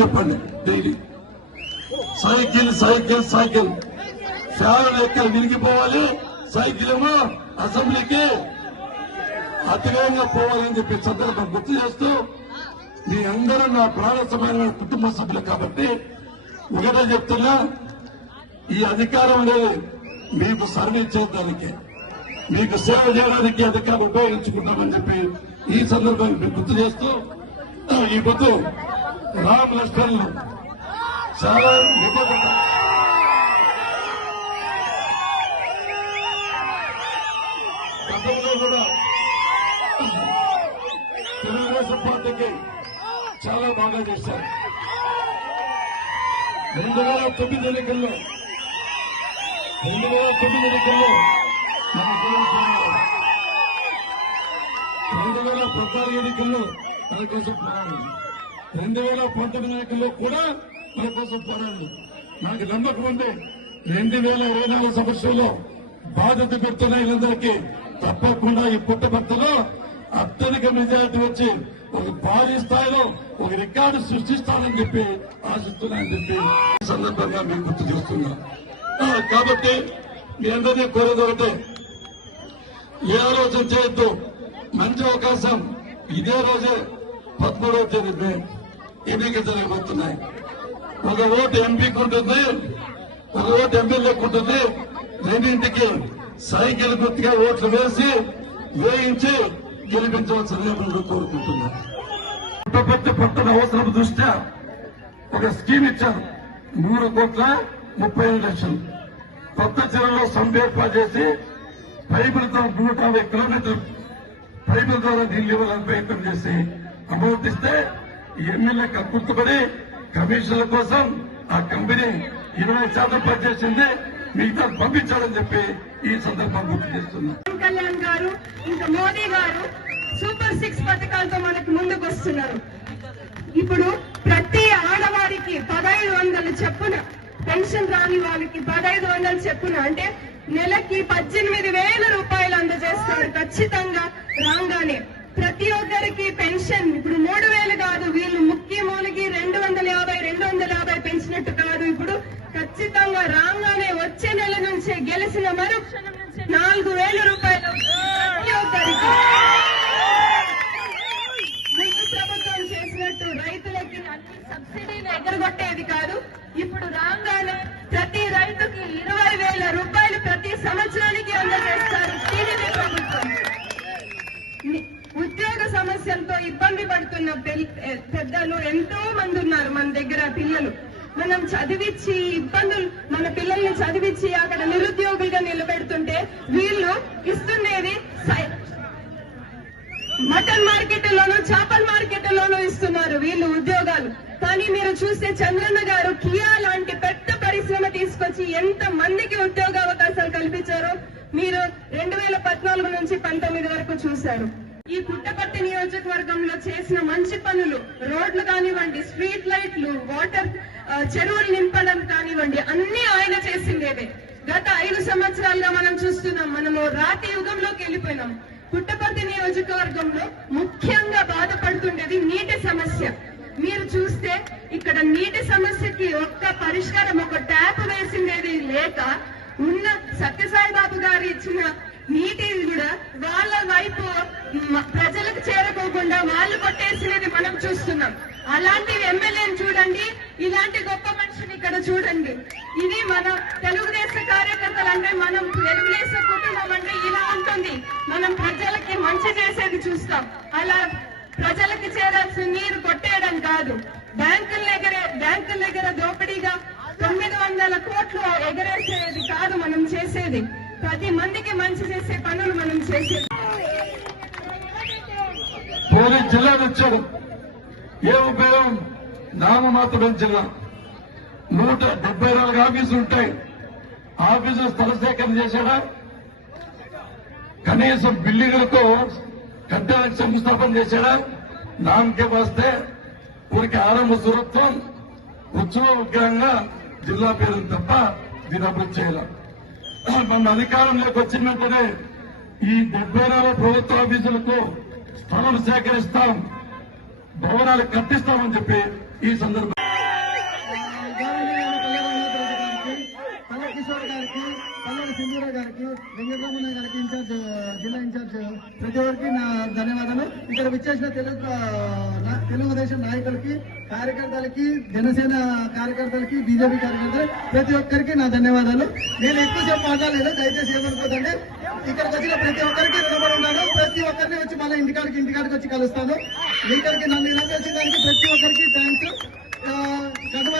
చెప్పండి daily. Cycle cycle cycle fan ఎక్కడ విరిగిపోవాలి, cycle ఏమో అసెంబ్లీకి అతివేగంగా పోవాలని చెప్పి సందర్భం గుర్తు చేస్తూ, మీ అందరూ నా ప్రాణ సమానమైన కుటుంబ సభ్యులు కాబట్టి ఒకటే చెప్తున్నా, ఈ అధికారం అనేది మీకు సర్వీస్ చేయడానికి, మీకు సేవ చేయడానికి అధికారం ఉపయోగించుకుంటామని చెప్పి ఈ సందర్భాన్ని మీకు గుర్తు చేస్తూ, ఈ పొద్దు రామ్ లక్ష్మణ్లు చాలా నిబద్ధత గతంలో కూడా తెలుగుదేశం పార్టీకి చాలా బాగా చేశారు. 2009 ఎన్నికల్లో మన 2014 ఎన్నికల్లో మన కోసం పోరాడు, 2019 ఎన్నికల్లో కూడా మన కోసం పోరాడు. నాకు నమ్మకం ఉంది 2024 సంవత్సరంలో బాధ్యత పెడుతున్న వీళ్ళందరికీ తప్పకుండా ఈ పుట్టపర్తిలో అత్యధిక మెజారిటీ వచ్చి ఒక భారీ స్థాయిలో ఒక రికార్డు సృష్టిస్తానని చెప్పి ఆశిస్తున్నానని చెప్పి ఈ సందర్భంగా మేము గుర్తు చేస్తున్నాం. కాబట్టి మీ అందరినీ కోరేది ఒకటే, ఏ ఆలోచన చేయొద్దు. మంచి అవకాశం ఇదే రోజే 13వ తేదీ ఎన్నికలు జరగబోతున్నాయి. ఒక ఓటు ఎంపీకి ఉంటుంది, ఒక ఓటు ఎమ్మెల్యేకి ఉంటుంది. రెండింటికి సైకిల్ గుర్తుగా ఓట్లు వేయించి గెలిపించవలసిందిగా మేము కోరుకుంటున్నాం. పుట్టపర్తి పట్టణ అవసరం దృష్ట్యా ఒక స్కీమ్ ఇచ్చారు. 3,30,00,000 కొత్త చెరువులో సంప్ ఏర్పాటు చేసి పైపులతో 150 కిలోమీటర్లు పైపుల ద్వారా నీళ్లు ఇవ్వాలని ప్రయత్నం చేసి అమౌంట్ ఇస్తే ఎమ్మెల్యే గుర్తుపడి కమిషన్ల కోసం ఆ కంపెనీ 20% పనిచేసింది, మిగతా పంపించాలని చెప్పి ఈ సందర్భంగా గుర్తు చేస్తున్నారు. కళ్యాణ్ గారు ఇంకా మోదీ గారు సూపర్ 6 పథకాలతో మనకు ముందుకు వస్తున్నారు. ఇప్పుడు ప్రతి ఆడవారికి 1500 చెప్పున, పెన్షన్ రాని వాళ్ళకి 1500 చెప్పున, అంటే నెలకి 18,000 రూపాయలు అందజేస్తారు. ఖచ్చితంగా రాగానే ప్రతి ఒక్కరికి పెన్షన్ ఇప్పుడు 3,000 కాదు, వీళ్ళు ముఖ్య మూలకి 250 పెంచినట్టు కాదు. ఇప్పుడు ఖచ్చితంగా రాగానే వచ్చే నెల నుంచే గెలిచిన మరుక్షణం నుంచి 4,000 రూపాయలు ప్రతి ఒక్కరికి. ముందు ప్రభుత్వం చేసినట్టు రైతులకి అన్ని సబ్సిడీలు ఎగరగొట్టేది కాదు. ఇప్పుడు రాగానే ప్రతి రైతుకి 20,000 రూపాయలు ప్రతి సంవత్సరానికి అందజేస్తారు టీడీపీ ప్రభుత్వం. ఉద్యోగ సమస్యలతో ఇబ్బంది పడుతున్న పెద్దలు ఎంతో మంది ఉన్నారు మన దగ్గర. పిల్లలు మనం చదివించి ఇబ్బందులు, మన పిల్లల్ని చదివించి అక్కడ నిరుద్యోగులుగా నిలబెడుతుంటే వీళ్ళు ఇస్తుండేది మటన్ మార్కెట్లోనూ చేపల మార్కెట్లోనూ ఇస్తున్నారు వీళ్ళు ఉద్యోగాలు. కానీ మీరు చూస్తే చంద్రన్న గారు కియా లాంటి పెద్ద పరిశ్రమ తీసుకొచ్చి ఎంత మందికి ఉద్యోగ అవకాశాలు కల్పించారో మీరు 2014 నుంచి 19 వరకు చూశారు. ఈ పుట్టపర్తి నియోజకవర్గంలో చేసిన మంచి పనులు, రోడ్లు కానివ్వండి, స్ట్రీట్ లైట్లు, వాటర్ చెరువులు నింపడం కానివ్వండి, అన్ని ఆయన చేసిందేవే. గత 5 సంవత్సరాలుగా మనం చూస్తున్నాం, మనము రాతి యుగంలోకి వెళ్ళిపోయినాం. పుట్టపర్తి నియోజకవర్గంలో ముఖ్యంగా బాధపడుతుండేది నీటి సమస్య. మీరు చూస్తే ఇక్కడ నీటి సమస్యకి ఒక్క పరిష్కారం, ఒక ట్యాప్ వేసిండేది లేక ఉన్న సత్యసాయిబాబు గారు ఇచ్చిన నీటి కూడా వాళ్ళ వైపు ప్రజలకు చేరుకోకుండా వాళ్ళు కొట్టేసినది మనం చూస్తున్నాం. అలాంటి ఎమ్మెల్యేని చూడండి, ఇలాంటి గొప్ప మనిషిని ఇక్కడ చూడండి. ఇది మన తెలుగుదేశం కార్యకర్తలు అంటే, మనం తెలుగుదేశం కుటుంబం అంటే ఇలా ఉంటుంది. మనం ప్రజలకి మంచి చేసేది చూస్తాం. అలా ప్రజలకి చేరాల్సిన నీరు కొట్టేయడం కాదు. బ్యాంకుల దగ్గర దోపిడీగా 900 కోట్లు ఎగరేసేది కాదు మనం చేసేది. 10 మందికి మంచి చేసే పనులు మనం చేసేది. పోలీస్ జిల్లా వచ్చాడు, ఏ ఉపయోగం? నామమాత్రమైన జిల్లా. 174 ఆఫీసులు ఉంటాయి. ఆఫీసులు స్థల సేకరణ చేశాడా? కనీసం బిల్డింగులతో కట్టడానికి శంకుస్థాపన చేశాడా? నామకే వస్తే ఊరికి ఆరంభ సురత్వం ఉత్సవ విగ్రహంగా జిల్లా పేరు తప్ప దీని అభివృద్ధి చేయాలి. మన అధికారంలోకి వచ్చిన వెంటనే ఈ 74 ప్రభుత్వ ఆఫీసులకు స్థలం సేకరిస్తాం, భవనాలు కట్టిస్తామని చెప్పి ఈ సందర్భంగా గారికి, వెంకటరమణ గారికి ఇన్ఛార్జ్, జిల్లా ఇన్ఛార్జ్ ప్రతి ఒక్కరికి నా ధన్యవాదాలు. ఇక్కడ విచ్చేసిన తెలుగుదేశం నాయకులకి, కార్యకర్తలకి, జనసేన కార్యకర్తలకి, బీజేపీ కార్యకర్తలు ప్రతి ఒక్కరికి నా ధన్యవాదాలు. నేను ఎక్కువసేపు మాట్లాడలేదు, దయచేసి ఏమనుకోదండి. ఇక్కడికి వచ్చిన ప్రతి ఒక్కరికి రుణపడి ఉన్నాను. ప్రతి ఒక్కరిని వచ్చి మళ్ళీ ఇంటికాడికి వచ్చి కలుస్తాను. ఇక్కడికి నన్ను ఇలా వచ్చిన దానికి ప్రతి ఒక్కరికి థ్యాంక్స్. కడప